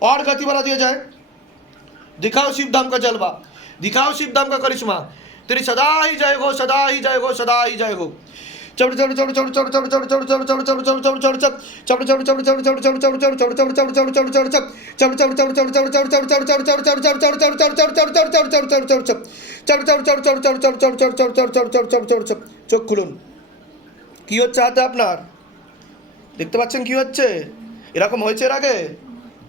और गति बढ़ा दिया जाए दिखाओ शिव धाम का जलवा दिखाओ शिव धाम का करिश्मा तेरी सदा ही जय हो सदा ही जय हो सदा ही जय हो चढ़ चढ़ चढ़ चढ़ चढ़ चढ़ चढ़ चढ़ चढ़ चढ़ चढ़ चढ़ चढ़ चढ़ चढ़ चढ़ चढ़ चढ़ चढ़ चढ़ चढ़ चढ़ चढ़ चढ़ चढ़ चढ़ चढ़ চোখ খুলুন কি হচ্ছে হাতে আপনার দেখতে পাচ্ছেন কি হচ্ছে এরকম হয়েছে এর আগে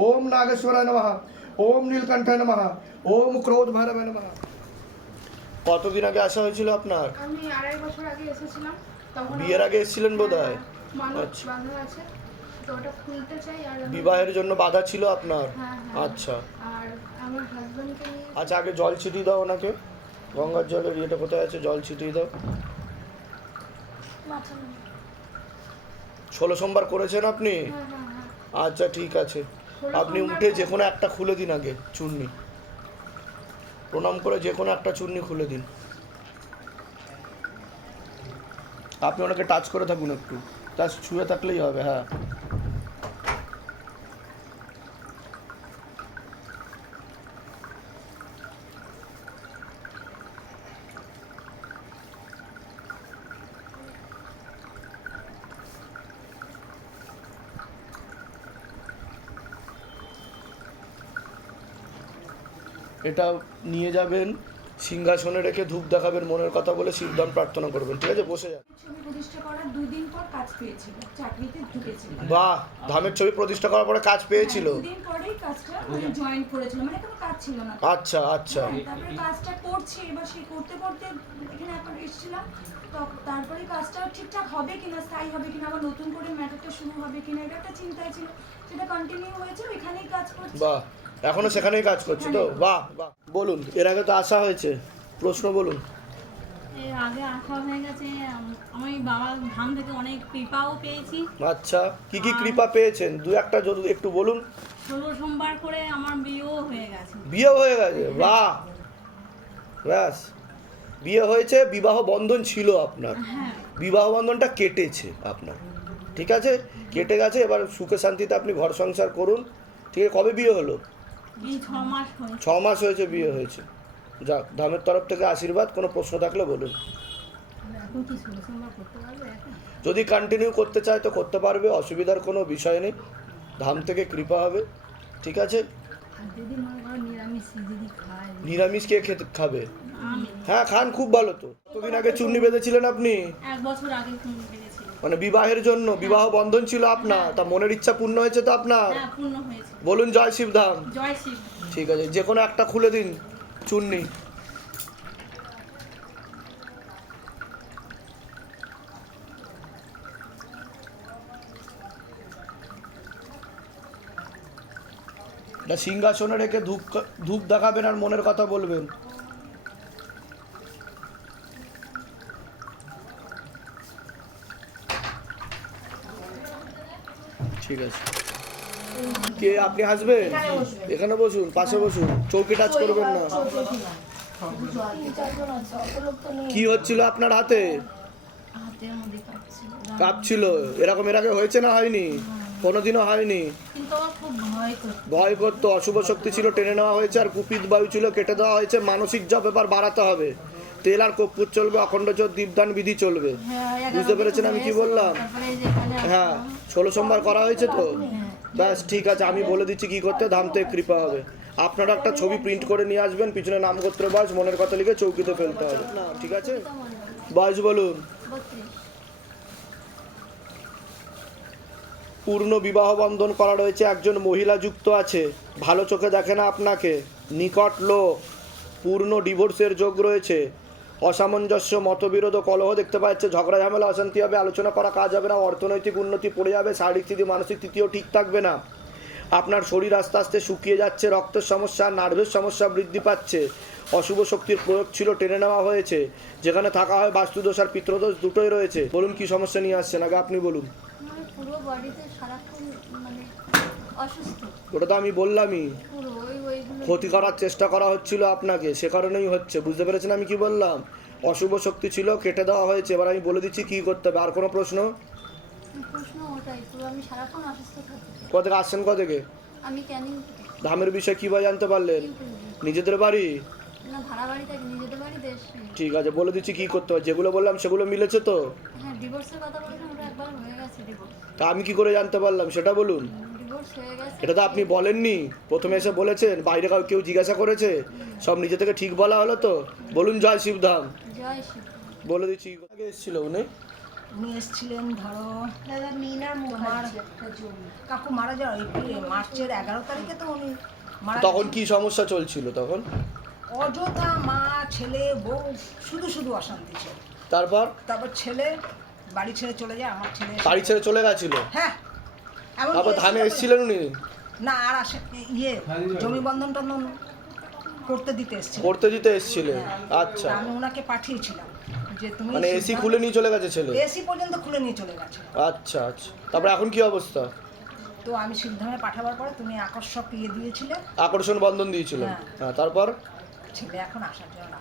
ओम नागेश्वराय नमः ওম নীলকণ্ঠায় নমঃ ওম ক্রোধ ভৈরবায় নমঃ কতদিন আগে আসা হয়েছিল আপনার আমি আড়াই বছর আগে এসেছিলাম তখন বিয়ের আগে এসেছিলেন বোধহয় মানুষ আচ্ছা। বাঁধা আছে তো ওটা খুলতে চাই আর আমি- বিবাহের জন্য বাধা ছিল আপনার হ্যাঁ, হ্যাঁ। আচ্ছা আর আমার হাজবেন্ডকে নিয়ে আচ্ছা আগে জল ছিটিয়ে দাও ওনাকে গঙ্গার জলের ইয়েটা কোথায় আছে জল ছিটিয়ে দাও মাথা নেই। ষোলো সোমবার করেছেন আপনি হ্যাঁ হ্যাঁ হ্যাঁ আচ্ছা ঠিক আছে ষোলো আপনি উঠে যে কোনো একটা খুলে দিন আগে চূর্ণি প্রণাম করে যে কোনো একটা চূর্ণি খুলে দিন। আপনি ওনাকে টাচ করে থাকুন একটু। টাচ ছুঁয়ে থাকলেই হবে হ্যাঁ। এটা নিয়ে যাবেন সিংহাসনে রেখে ধূপ দেখাবেন মনের কথা বলে শিবদান প্রার্থনা করবেন ঠিক আছে? বসে যান। পেয়েছিল বাহ ধামের ছবি প্রতিষ্ঠা করার পরে কাজ পেয়েছিল? হ্যাঁ, কাজটা মানে মানে আচ্ছা আচ্ছা। হ্যাঁ, তারপরে কাজটা করছি এবার সেই করতে করতে এখানে এখন এসেছিলাম তারপরে কাজটা ঠিকঠাক হবে কিনা স্থায়ী হবে কিনা আবার নতুন করে ম্যাটারটা শুরু হবে কিনা এটা একটা চিন্তায় ছিল সেটা কন্টিনিউ হয়েছে এখানেই কাজ করছি। বাহ। এখনও সেখানেই কাজ করছে তো বাহ বাহ। বলুন এর আগে তো আসা হয়েছে। প্রশ্ন বলুন। এর আগে আসা হয়ে গেছে আমি বাবার ধাম থেকে অনেক কৃপাও পেয়েছি। আচ্ছা কি কি কৃপা পেয়েছেন? দু একটা যদি একটু বলুন। ষোলো সোমবার করে আমার বিয়েও হয়ে গেছে। বিয়ে হয়ে গেছে? বাহ। ব্যাস। বিয়ে হয়েছে বিবাহ বন্ধন ছিল আপনার। হ্যাঁ। বিবাহ বন্ধনটা কেটেছে আপনার। ঠিক আছে? কেটে গেছে এবার সুখে শান্তিতে আপনি ঘর সংসার করুন। ঠিক আছে কবে বিয়ে হলো? ছ মাস হয়েছে। বিয়ে হয়েছে। যাক ধামের তরফ থেকে আশীর্বাদ কোনো প্রশ্ন থাকলে বলুন। যদি কন্টিনিউ করতে চায় তো করতে পারবে অসুবিধার কোনো বিষয় নেই। ধাম থেকে কৃপা হবে ঠিক আছে? নিরামিষ কে খেতে খাবে? হ্যাঁ খান খুব ভালো তো। কতদিন আগে চূর্ণি বেঁধেছিলেন আপনি? এক বছর আগে মানে বিবাহের জন্য বিবাহ বন্ধন ছিল আপনার তা মনের ইচ্ছা পূর্ণ হয়েছে তো আপনার? হ্যাঁ বলুন জয় শিবধাম। ঠিক আছে যে কোনো একটা খুলে দিন এটা সিংহাসনে রেখে ধূপ ধূপ দেখাবেন আর মনের কথা বলবেন। ঠিক আছে। কে, আপনি হাসবেন এখানে বসুন, পাশে বসুন। চৌকি টাচ করবেন না। কি হচ্ছিল আপনার হাতে? কাঁপছিল। এরকম এর আগে হয়েছে না হয়নি? কোনোদিনও হয়নি? ভয় করতো। অশুভ শক্তি ছিল, টেনে নেওয়া হয়েছে, আর কুপিত বায়ু ছিল, কেটে দেওয়া হয়েছে। মানসিক জপ এবার বাড়াতে হবে। তেল আর কর্পূর চলবে অখণ্ড চোর দীপদান বিধি চলবে। হ্যাঁ, বুঝতে পেরেছেন আমি কি বললাম? হ্যাঁ ষোলো সোমবার করা হয়েছে তো? হ্যাঁ। ব্যাস ঠিক আছে আমি বলে দিচ্ছি কি করতে ধাম থেকে কৃপা হবে। আপনারা একটা ছবি প্রিন্ট করে নিয়ে আসবেন পিছনে নামগোত্র বয়স মনের কথা লিখে চৌকিতে ফেলতে হবে। না ঠিক আছে? বয়স বলুন। পূর্ণ বিবাহ বন্ধন করা রয়েছে একজন মহিলা যুক্ত আছে। ভালো চোখে দেখে না আপনাকে। নিকট লোক। পূর্ণ ডিভোর্সের যোগ রয়েছে। অসামঞ্জস্য মতবিরোধ ও কলহ দেখতে পাচ্ছে। ঝগড়া ঝামেলা অশান্তি হবে, আলোচনা করা কাজ হবে না, অর্থনৈতিক উন্নতি পড়ে যাবে, শারীরিক স্থিতি, মানসিক স্থিতিও ঠিক থাকবে না। আপনার শরীর আস্তে আস্তে শুকিয়ে যাচ্ছে, রক্তের সমস্যা, নার্ভের সমস্যা বৃদ্ধি পাচ্ছে। অশুভ শক্তির প্রয়োগ ছিল, টেনে নেওয়া হয়েছে। যেখানে থাকা হয় বাস্তুদোষ আর পিত্রদোষ দুটোই রয়েছে। বলুন কি সমস্যা নিয়ে আসছেন? আগে আপনি বলুন। পুরো বডিতে সারাক্ষণ মানে ওটা তো আমি বললামই। ক্ষতি করার চেষ্টা করা হচ্ছিল আপনাকে সে কারণেই হচ্ছে। বুঝতে পেরেছেন আমি কি বললাম? অশুভ শক্তি ছিল কেটে দেওয়া হয়েছে। এবার আমি বলে দিচ্ছি কি করতে হবে। আর কোনো প্রশ্ন? অসুস্থ থাকি। আসছেন আমি ক্যানিং ধামের বিষয়ে কীভাবে জানতে পারলেন? নিজেদের বাড়ি? থাকি। ঠিক আছে বলে দিচ্ছি কি করতে হবে। যেগুলো বললাম সেগুলো মিলেছে তো? হ্যাঁ হয়ে তা আমি কি করে জানতে পারলাম? সেটা বলুন। হয়ে এটা তো আপনি বলেননি। প্রথমে এসে বলেছেন বাইরে কাউ কেউ জিজ্ঞাসা করেছে। সব নিজে থেকে ঠিক বলা হলো তো? বলুন জয় শিবধাম। জয় বলে দিচ্ছি আগে এসেছিল উনি? উনি এসেছিলেন ধরো দাদা মিনা কাকু মারা যাওয়া এপ্রিল মার্চের এগারো তারিখে তো উনি তখন কি সমস্যা চলছিল তখন? অযথা মা ছেলে বউ শুধু শুধু অশান্তি ছিল। তারপর? তারপর ছেলে বাড়ি ছেড়ে চলে যায় আমার ছেলে বাড়ি ছেড়ে চলে গেছিল? হ্যাঁ। তারপর ধামে এসেছিলেন উনি না আর আসে ইয়ে জমি বন্ধন টন্ধন করতে দিতে এসেছিল। করতে দিতে এসেছিলেন আচ্ছা। আমি ওনাকে পাঠিয়েছিলাম যে তুমি মানে এসি খুলে নিয়ে চলে গেছে ছেলে? এসি পর্যন্ত খুলে নিয়ে চলে গেছে। আচ্ছা আচ্ছা। তারপর এখন কি অবস্থা? তো আমি সিদ্ধামে পাঠাবার পরে তুমি আকর্ষক ইয়ে দিয়েছিলে। আকর্ষণ বন্ধন দিয়েছিল? হ্যাঁ। হ্যাঁ তারপর? ছেলে এখন আসার জন্য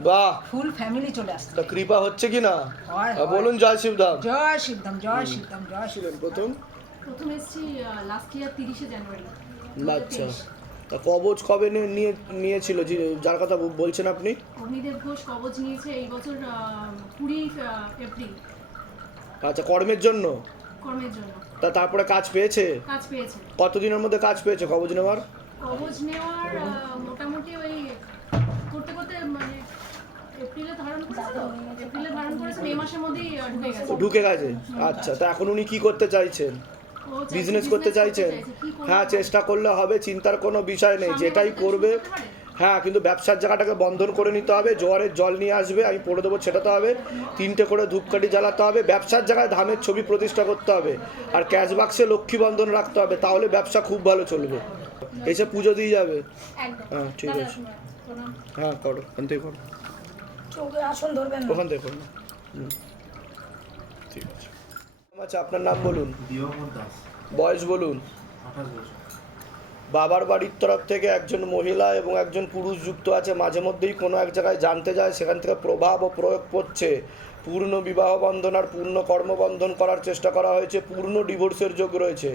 বাহ! ফুল ফ্যামিলি চলে আসছে। তা কৃপা হচ্ছে কি না? হয়, হ্যাঁ, বলুন জয় শিবধাম। জয় শিবধাম জয় শিবধাম জয় শিব ছিলেন প্রথম? প্রথম এসেছি লাস্ট ইয়ার তিরিশে জানুয়ারি আচ্ছা। তা কবচ কবে নিয়ে নিয়ে- নিয়েছিল? যার কথা বলছেন আপনি? অগ্নিদেব ঘোষ নিয়েছে এই বছর কুড়ি এপ্রিল। আচ্ছা কর্মের জন্য? কর্মের জন্য। তা তারপরে কাজ পেয়েছে? কাজ পেয়েছে। কতদিনের মধ্যে কাজ পেয়েছে কবচ নেওয়ার? কবজ নেওয়ার মোটামুটি ওই করতে করতে মানে এপ্রিলে ধারণ করেছে তো? এপ্রিলে ধারণ করেছে মে মাসের মধ্যেই ঢুকে গেছে। ঢুকে গেছে। আচ্ছা তা এখন উনি কি করতে চাইছেন? বিজনেস করতে চাইছেন? চাইছে। হ্যাঁ চেষ্টা করলে হবে চিন্তার কোনো বিষয় নেই যেটাই করবে? হ্যাঁ কিন্তু ব্যবসার জায়গাটাকে বন্ধন করে নিতে হবে জোয়ারের জল নিয়ে আসবে আমি পড়ে দেবো ছেটাতে হবে তিনটে করে ধূপকাঠি জ্বালাতে হবে ব্যবসার জায়গায় ধামের ছবি প্রতিষ্ঠা করতে হবে আর ক্যাশ বাক্সে লক্ষ্মী বন্ধন রাখতে হবে তাহলে ব্যবসা খুব ভালো চলবে। এসে পুজো দিয়ে যাবে। হ্যাঁ ঠিক আছে। হ্যাঁ করো ওখান থেকে করো। চৌকে আসন ধরবেন না। ওখান থেকে করো হুম। ঠিক আছে। আচ্ছা আপনার নাম বলুন। দাস। বয়স বলুন। বাবার বাড়ির তরফ থেকে একজন মহিলা এবং একজন পুরুষ যুক্ত আছে। মাঝে মধ্যেই কোনো এক জায়গায় জানতে যায় সেখান থেকে প্রভাব ও প্রয়োগ করছে পূর্ণ বিবাহ বন্ধন আর পূর্ণ কর্মবন্ধন করার চেষ্টা করা হয়েছে। পূর্ণ ডিভোর্সের যোগ রয়েছে।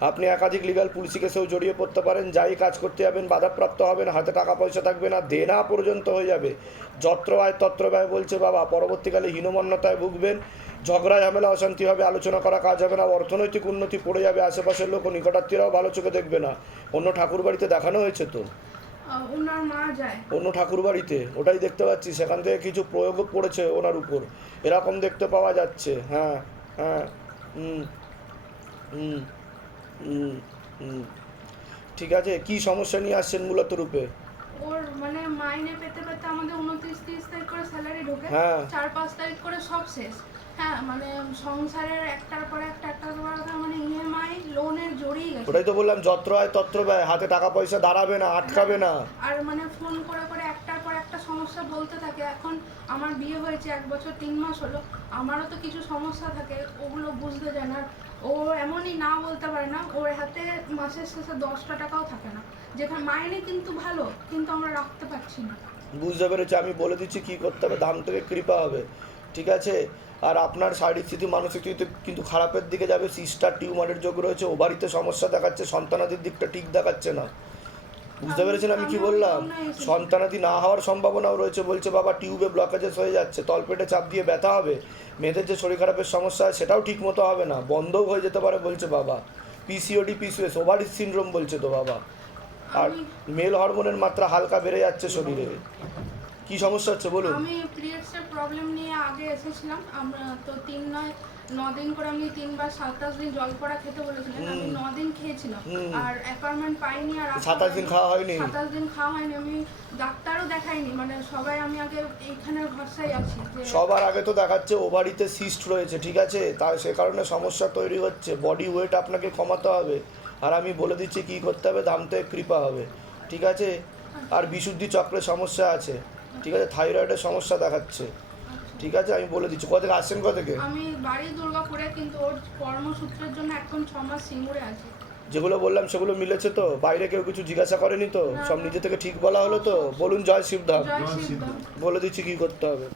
আপনি একাধিক লিগাল পুলিশি কেসেও জড়িয়ে পড়তে পারেন। যাই কাজ করতে যাবেন বাধাপ্রাপ্ত হবেন হাতে টাকা পয়সা থাকবে না দেনা পর্যন্ত হয়ে যাবে। যত্র আয় তত্র ব্যয় বলছে বাবা। পরবর্তীকালে হীনমন্যতায় ভুগবেন। ঝগড়া ঝামেলা অশান্তি হবে আলোচনা করা কাজ হবে না অর্থনৈতিক উন্নতি পড়ে যাবে আশেপাশের লোক ও নিকটাত্মীয়রাও ভালো চোখে দেখবে না। অন্য ঠাকুর বাড়িতে দেখানো হয়েছে তো? অন্য ঠাকুর বাড়িতে ওটাই দেখতে পাচ্ছি। সেখান থেকে কিছু প্রয়োগও পড়েছে ওনার উপর। এরকম দেখতে পাওয়া যাচ্ছে। হ্যাঁ হ্যাঁ হুম হুম হুম হুম। ঠিক আছে কি সমস্যা নিয়ে আসছেন মূলত রূপে? ওর মানে মাইনে পেতে পেতে আমাদের উনত্রিশ তিরিশ তারিখ করে স্যালারি ঢোকে। হ্যাঁ। চার পাঁচ তারিখ করে সব শেষ। হ্যাঁ মানে সংসারের একটার পর একটা একটার পর একটা মানে ইএমআই লোনের জড়িয়ে গেছে। ওটাই তো বললাম যত্র হয় তত্র ব্যয়। হাতে টাকা পয়সা দাঁড়াবে না আটকাবে না। আর মানে ফোন করে করে একটার পর একটা সমস্যা বলতে থাকে। এখন আমার বিয়ে হয়েছে এক বছর, তিন মাস হলো। আমারও তো কিছু সমস্যা থাকে, ওগুলো বুঝতে যায় না। ও এমনই না বলতে পারে না, ওর হাতে মাসের শেষে দশটা টাকাও থাকে না। যেখানে মাইনে কিন্তু ভালো, কিন্তু আমরা রাখতে পারছি না। বুঝতে পেরেছি, আমি বলে দিচ্ছি কি করতে হবে দাম থেকে কৃপা হবে, ঠিক আছে? আর আপনার শারীরিক স্থিতি, মানসিক স্থিতি কিন্তু খারাপের দিকে যাবে। সিস্টার টিউমারের যোগ রয়েছে ওভারিতে সমস্যা দেখাচ্ছে, সন্তানাদের দিকটা ঠিক দেখাচ্ছে না। বুঝতে পেরেছেন আমি কি বললাম? সন্তানাদি না হওয়ার সম্ভাবনাও রয়েছে বলছে বাবা টিউবে ব্লকেজেস হয়ে যাচ্ছে তলপেটে চাপ দিয়ে ব্যথা হবে মেয়েদের যে শরীর খারাপের সমস্যা হয় সেটাও ঠিক মতো হবে না বন্ধও হয়ে যেতে পারে বলছে বাবা। পিসিওডি পিসিএস ওভারি সিন্ড্রোম বলছে তো বাবা। আর মেল হরমোনের মাত্রা হালকা বেড়ে যাচ্ছে শরীরে। কি সমস্যা হচ্ছে বলুন। আমি পিরিয়ডসের প্রবলেম নিয়ে আগে এসেছিলাম। আমরা তো তিন নয় দিন করে আমি তিনবার সাতাশ দিন জল পড়া খেতে বলেছিলেন আমি দিন খেয়েছিলাম। আর অ্যাপয়েন্টমেন্ট পাইনি আর সাতাশ দিন খাওয়া হয়নি? সাতাশ দিন খাওয়া হয়নি। আমি ডাক্তারও দেখাইনি। মানে সবাই আমি আগে এইখানের ভরসায় আছি সবার আগে তো দেখাচ্ছে ওভারিতে সিস্ট রয়েছে ঠিক আছে? তার সে কারণে সমস্যা তৈরি হচ্ছে। বডি ওয়েট আপনাকে কমাতে হবে। আর আমি বলে দিচ্ছি কি করতে হবে দাম থেকে কৃপা হবে। ঠিক আছে? আর বিশুদ্ধি চক্রের সমস্যা আছে। ঠিক আছে? থাইরয়েডের সমস্যা দেখাচ্ছে। ঠিক আছে? আমি বলে দিচ্ছি। কোথা থেকে? আসছেন কোথা থেকে? আমি বাড়ি দুর্গাপুরে কিন্তু ওর কর্মসূত্রের জন্য এখন ছ মাস সিঙ্গুরে আছে। যেগুলো বললাম সেগুলো মিলেছে তো? বাইরে কেউ কিছু জিজ্ঞাসা করেনি তো? সব নিজে থেকে ঠিক বলা হলো তো? বলুন জয় জয় শিবধাম। বলে দিচ্ছি কি করতে হবে।